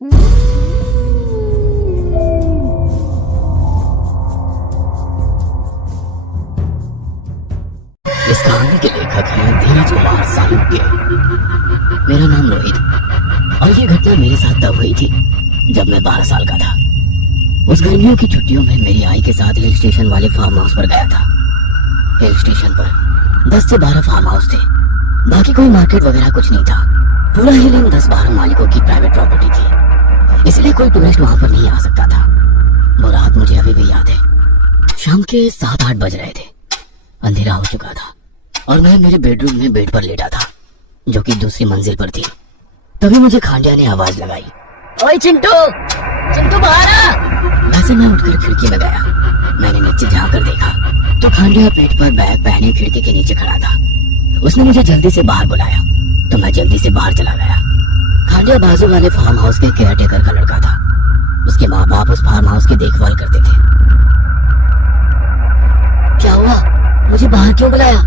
इस कहानी के लेखक हैं धीरज कुमार सालुक्य। मेरा नाम रोहित और ये घटना मेरे साथ तब हुई थी जब मैं 12 साल का था। उस गर्मियों की छुट्टियों में मेरी आई के साथ हिल स्टेशन वाले फार्म हाउस पर गया था। हिल स्टेशन पर 10 से 12 फार्म हाउस थे, बाकी कोई मार्केट वगैरह कुछ नहीं था। पूरा हिल इन 10-12 मालिकों की प्राइवेट प्रॉपर्टी थी, इसलिए कोई टूरिस्ट वहां पर नहीं आ सकता था। वो रात मुझे अभी भी याद है। शाम के 7-8 बज रहे थे, अंधेरा हो चुका था और मैं मेरे बेडरूम में बेड पर लेटा था, जो कि दूसरी मंजिल पर थी। तभी मुझे खांडिया ने आवाज लगाई, ओए चिंटू, चिंटू बाहर आ। वैसे मैं उठकर खिड़की में गया। मैंने नीचे झांककर देखा तो खांडिया पेट पर बैग पहने खिड़की के नीचे खड़ा था। उसने मुझे जल्दी से बाहर बुलाया तो मैं जल्दी से बाहर चला गया। खांडिया बाजू वाले फार्म हाउस के केयरटेकर का लड़का था। उसके माँ बाप उस फार्म हाउस की देखभाल करते थे। क्या हुआ, मुझे बाहर क्यों बुलाया?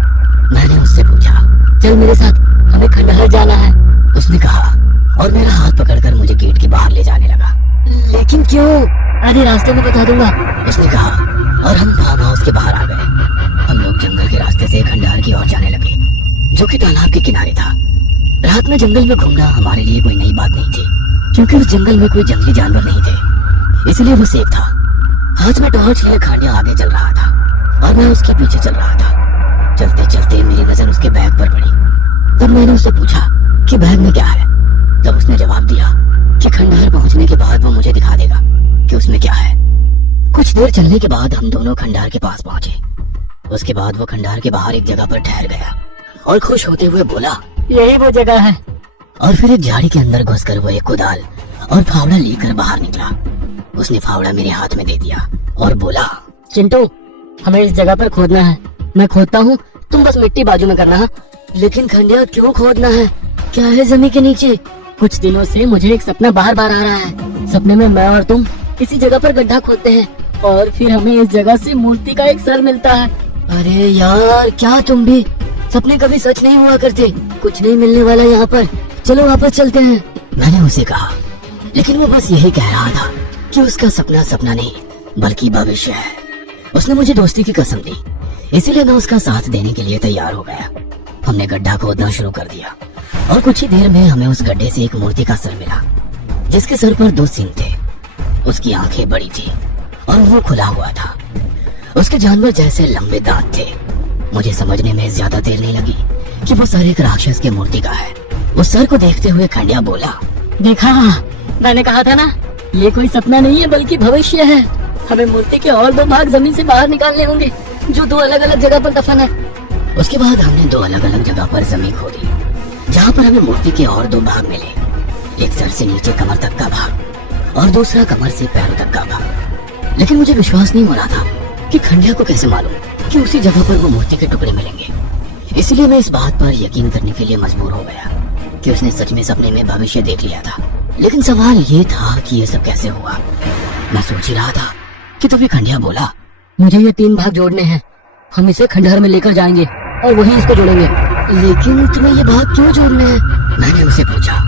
मैंने उससे पूछा। चल मेरे साथ, हमें खंडहर जाना है, उसने कहा और मेरा हाथ पकड़कर मुझे गेट के बाहर ले जाने लगा। लेकिन क्यों? आधे रास्ते में बता दूंगा, उसने कहा और हम फार्म हाउस के बाहर आ गए। हम लोग जंगल के रास्ते से खंडहर की ओर जाने लगे, जो कि तालाब के किनारे था। रात में जंगल में घूमना हमारे लिए कोई नई बात नहीं थी, क्योंकि उस जंगल में कोई जंगली जानवर नहीं थे, इसलिए वो सेफ था। हाथ में टॉर्च लिए खांडिया आगे चल रहा था और मैं उसके पीछे चल रहा था। चलते चलते मेरी नजर उसके बैग पर पड़ी। तब मैंने उससे पूछा कि बैग में क्या है। तब उसने जवाब दिया कि खंडहर पहुंचने के बाद वो मुझे दिखा देगा कि उसमें क्या है। कुछ देर चलने के बाद हम दोनों खंडहर के पास पहुंचे। उसके बाद वो खंडहर के बाहर एक जगह पर ठहर गया और खुश होते हुए बोला, यही वो जगह है। और फिर एक झाड़ी के अंदर घुसकर वो एक कुदाल और फावड़ा लेकर बाहर निकला। उसने फावड़ा मेरे हाथ में दे दिया और बोला, चिंटू, हमें इस जगह पर खोदना है। मैं खोदता हूँ, तुम बस मिट्टी बाजू में करना है। लेकिन खंडिया, क्यों खोदना है? क्या है जमीन के नीचे? कुछ दिनों से मुझे एक सपना बार बार आ रहा है। सपने में मैं और तुम किसी जगह पर गड्ढा खोदते हैं और फिर हमें इस जगह से मूर्ति का एक सर मिलता है। अरे यार, क्या तुम भी? सपने कभी सच नहीं हुआ करते। कुछ नहीं मिलने वाला यहाँ पर, चलो वापस चलते हैं, मैंने उसे कहा। लेकिन वो बस यही कह रहा था कि उसका सपना सपना नहीं बल्कि भविष्य है। उसने मुझे दोस्ती की कसम दी, इसीलिए मैं उसका साथ देने के लिए तैयार हो गया। हमने गड्ढा खोदना शुरू कर दिया और कुछ ही देर में हमें उस गड्ढे से एक मूर्ति का सर मिला, जिसके सर पर 2 सींग थे। उसकी आंखें बड़ी थी और वो खुला हुआ था। उसके जानवर जैसे लंबे दांत थे। मुझे समझने में ज्यादा देर नहीं लगी कि वो सर एक राक्षस के मूर्ति का है। उस सर को देखते हुए खंडिया बोला, देखा, मैंने कहा था ना, ये कोई सपना नहीं है बल्कि भविष्य है। हमें मूर्ति के और 2 भाग जमीन से बाहर निकालने होंगे, जो 2 अलग अलग जगह पर दफन है। उसके बाद हमने 2 अलग अलग जगह पर जमीन खोदी, जहाँ पर हमें मूर्ति के और 2 भाग मिले। एक सर से नीचे कमर तक का भाग और दूसरा कमर से पैरों तक का भाग। लेकिन मुझे विश्वास नहीं हो रहा था कि खंडिया को कैसे मालूम कि उसी जगह पर वो मूर्ति के टुकड़े मिलेंगे। इसलिए मैं इस बात पर यकीन करने के लिए मजबूर हो गया कि उसने सच में सपने में भविष्य देख लिया था। लेकिन सवाल ये था कि ये सब कैसे हुआ। मैं सोच ही रहा था कि तभी खंडिया बोला, मुझे ये 3 भाग जोड़ने हैं। हम इसे खंडहर में लेकर जाएंगे और वहीं इसको जोड़ेंगे। लेकिन तुम्हें ये भाग क्यों जोड़ने हैं? मैंने उसे पूछा।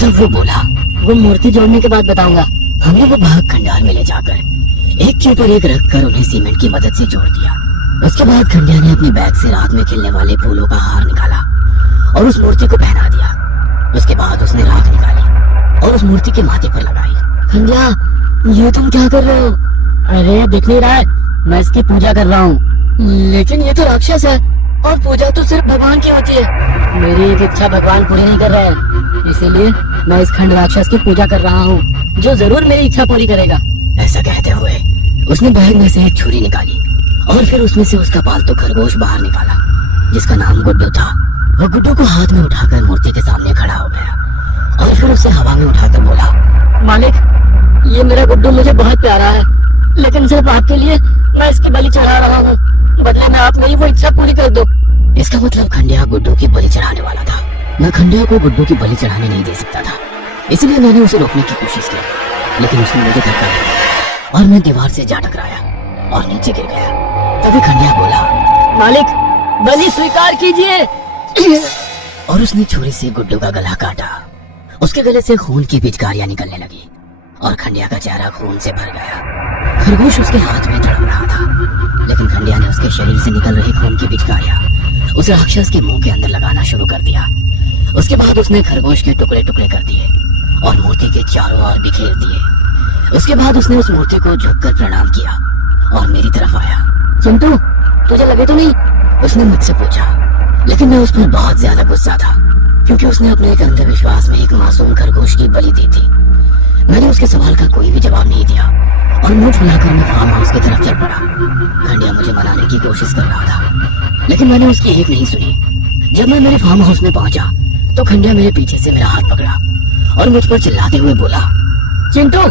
तब वो बोला, वो मूर्ति जोड़ने के बाद बताऊंगा। हमने वो भाग खंडहर में ले जाकर एक के ऊपर एक रखकर उन्हें सीमेंट की मदद से जोड़ दिया। उसके बाद खंडिया ने अपने बैग से रात में खिलने वाले फूलों का हार निकाला और उस मूर्ति को पहना दिया। उसके बाद उसने राख निकाली और उस मूर्ति के माथे पर लगाई। खंडिया, ये तुम क्या कर रहे हो? अरे दिख नहीं रहा है, मैं इसकी पूजा कर रहा हूँ। लेकिन ये तो राक्षस है और पूजा तो सिर्फ भगवान की होती है। मेरी एक इच्छा भगवान पूरी नहीं कर रहे हैं, इसीलिए मैं इस खंड राक्षस की पूजा कर रहा हूँ, जो जरूर मेरी इच्छा पूरी करेगा। ऐसा कहते हुए उसने बैग में से एक छुरी निकाली और फिर उसमें से उसका पालतू खरगोश बाहर निकाला, जिसका नाम गुड्डू था। वो गुड्डू को हाथ में उठाकर मूर्ति के सामने खड़ा हो गया और फिर उसे हवा में उठाकर बोला, मालिक, ये मेरा गुड्डू मुझे बहुत प्यारा है, लेकिन सिर्फ आपके लिए मैं इसकी बलि चढ़ा रहा हूँ। बदले में आप मेरी वो इच्छा पूरी कर दो। इसका मतलब खंडिया गुड्डू की बलि चढ़ाने वाला था। मैं खंडिया को गुड्डू की बलि चढ़ाने नहीं दे सकता था, इसलिए मैंने उसे रोकने की कोशिश की, लेकिन उसने मुझे धक्का दिया और मैं दीवार से जा टकराया और नीचे गिर गया। तभी खंडिया बोला, मालिक, बलि स्वीकार कीजिए। और उसने छुरी से गुड्डू का गला काटा उसके गले से खून की पिचकारियां निकलने लगी और खंडिया का चेहरा खून से भर गया। खरगोश उसके हाथ में तड़प रहा था, लेकिन खंडिया ने उसके शरीर से निकल रही खून की पिचकारियां उस राक्षस के मुंह के अंदर लगाना शुरू कर दिया। उसके बाद उसने खरगोश के टुकड़े टुकड़े कर दिए और मूर्ति के चारों ओर बिखेर दिए। उसके बाद उसने उस मूर्ति को झुककर प्रणाम किया और मेरी तरफ आया। चिंटू, तुझे लगे तो नहीं? उसने मुझसे पूछा, लेकिन मैं उस पर बहुत ज्यादा गुस्सा था, क्योंकि उसने अपने एक अंधविश्वास में एक मासूम खरगोश की बलि दी थी। मैंने उसके सवाल का कोई भी जवाब नहीं दिया और मुंह फुलाकर मैं फार्म हाउस की तरफ चल पड़ा। खंडिया मुझे मनाने की कोशिश कर रहा था, लेकिन मैंने उसकी एक नहीं सुनी। जब मैं मेरे फार्म हाउस में पहुंचा तो खंडिया मेरे पीछे से मेरा हाथ पकड़ा और मुझ पर चिल्लाते हुए बोला, चिंटू,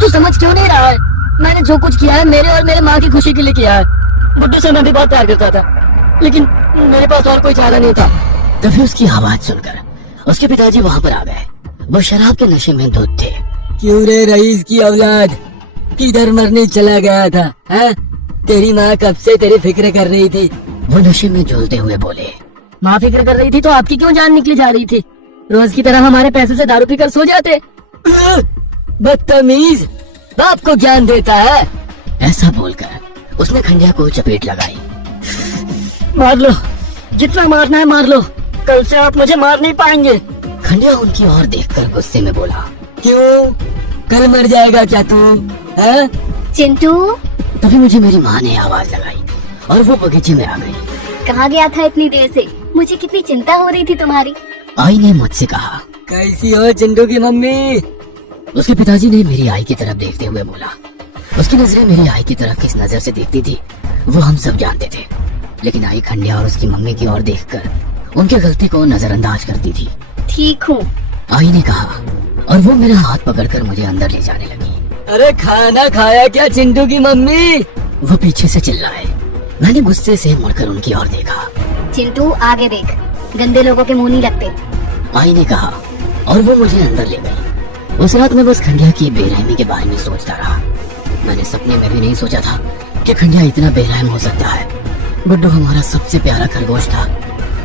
तू समझ क्यों नहीं रहा है? मैंने जो कुछ किया है मेरे और मेरे माँ की खुशी के लिए किया है। गुड्डू से मैं भी बहुत प्यार करता था, लेकिन मेरे पास और कोई चारा नहीं था। तभी उसकी आवाज सुनकर उसके पिताजी वहाँ पर आ गए। वो शराब के नशे में धुत थे। क्यों रे रईस की औलाद, किधर मरने चला गया था? हैं? तेरी माँ कब से तेरी फिक्र कर रही थी? वो नशे में झूलते हुए बोले, माँ फिक्र कर रही थी तो आपकी क्यों जान निकली जा रही थी? रोज की तरह हमारे पैसे से दारू पीकर सो जाते। बदतमीज, बाप को ज्ञान देता है। ऐसा बोलकर उसने खंडिया को चपेट लगाई। मार लो, जितना मारना है मार लो, कल से आप मुझे मार नहीं पाएंगे। खंडिया उनकी ओर देखकर गुस्से में बोला, क्यों, कल मर जाएगा क्या तू? हैं? चिंटू, तभी मुझे मेरी माँ ने आवाज लगाई और वो बगीचे में आ गई। कहाँ गया था इतनी देर से? मुझे कितनी चिंता हो रही थी तुम्हारी। आई ने मुझसे कहा, कैसी हो चिंटू की मम्मी? उसके पिताजी ने मेरी आई की तरफ देखते हुए बोला। उसकी नजरें मेरी आई की तरफ किस नजर से देखती थी वो हम सब जानते थे, लेकिन आई खंडिया और उसकी मम्मी की ओर देखकर उनकी गलती को नजरअंदाज करती थी। ठीक हूँ, आई ने कहा और वो मेरा हाथ पकड़कर मुझे अंदर ले जाने लगी। अरे खाना खाया क्या चिंटू की मम्मी? वो पीछे से चिल्लाए। मैंने गुस्से से मुड़कर उनकी ओर देखा। चिंटू आगे देख, गंदे लोगों के मुंह नहीं लगते। आई ने कहा और वो मुझे अंदर ले गई। उस रात मैं बस खंडिया की बेरहमी के बारे में सोचता रहा। मैंने सपने में भी नहीं सोचा था कि खंडिया इतना बेरहम हो सकता है। गुड्डू हमारा सबसे प्यारा खरगोश था,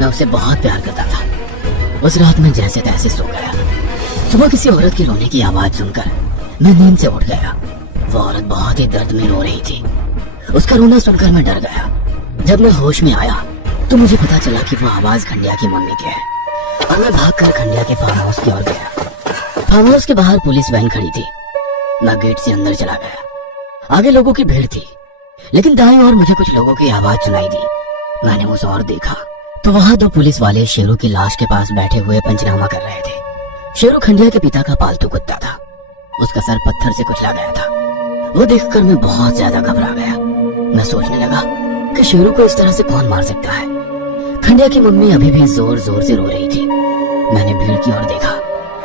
मैं उसे बहुत प्यार करता था। उस रात मैं जैसे तैसे सो गया। सुबह किसी औरत की रोने की आवाज सुनकर मैं नींद से उठ गया। वो औरत बहुत ही दर्द में रो रही थी। उसका रोना सुनकर मैं डर गया। जब मैं होश में आया तो मुझे पता चला कि वो आवाज खंडिया की मम्मी की है और मैं भागकर खंडिया के फार्म हाउस की ओर गया। फार्म हाउस के बाहर पुलिस वैन खड़ी थी। मैं गेट से अंदर चला गया। आगे लोगों की भीड़ थी, लेकिन दाईं ओर मुझे कुछ लोगों की आवाज सुनाई दी। मैंने उस ओर देखा तो वहाँ दो पुलिस वाले शेरू की लाश के पास बैठे हुए पंचनामा कर रहे थे। शेरू खंडिया के पिता का पालतू कुत्ता था। उसका सर पत्थर से कुचला गया था। वो देखकर मैं बहुत ज्यादा घबरा गया। मैं सोचने लगा कि शेरू को इस तरह से कौन मार सकता है। खंडिया की मम्मी अभी भी जोर जोर से रो रही थी। मैंने भीड़ की ओर देखा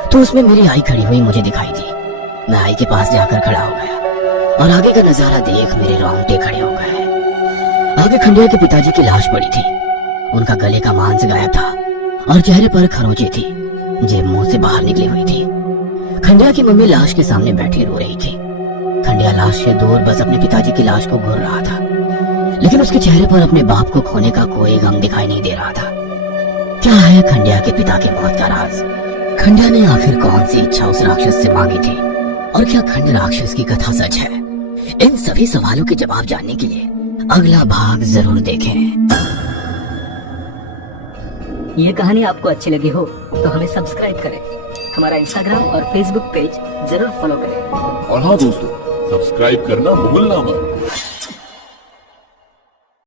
तो उसमें मेरी आई खड़ी हुई मुझे दिखाई दी। मैं आई के पास जाकर खड़ा हो गया और आगे का नजारा देख मेरे रोंगटे खड़े हो गए। आगे खंडिया के पिताजी की लाश पड़ी थी। उनका गले का मांस गायब था और चेहरे पर खरोंचे थी, जेब मुंह से बाहर निकली हुई थी। खंडिया की मम्मी लाश के सामने बैठी रो रही थी। खंडिया लाश से दूर बस अपने पिताजी की लाश को घूर रहा था, लेकिन उसके चेहरे पर अपने बाप को खोने का कोई गम दिखाई नहीं दे रहा था। क्या है खंडिया के पिता के मौत का राज? खंडिया ने आखिर कौन सी इच्छा उस राक्षस से मांगी थी? और क्या खंड राक्षस की कथा सच है? इन सभी सवालों के जवाब जानने के लिए अगला भाग जरूर देखें। ये कहानी आपको अच्छी लगी हो तो हमें सब्सक्राइब करें, हमारा इंस्टाग्राम और फेसबुक पेज जरूर फॉलो करें। और हाँ दोस्तों, सब्सक्राइब करना भूलना मत।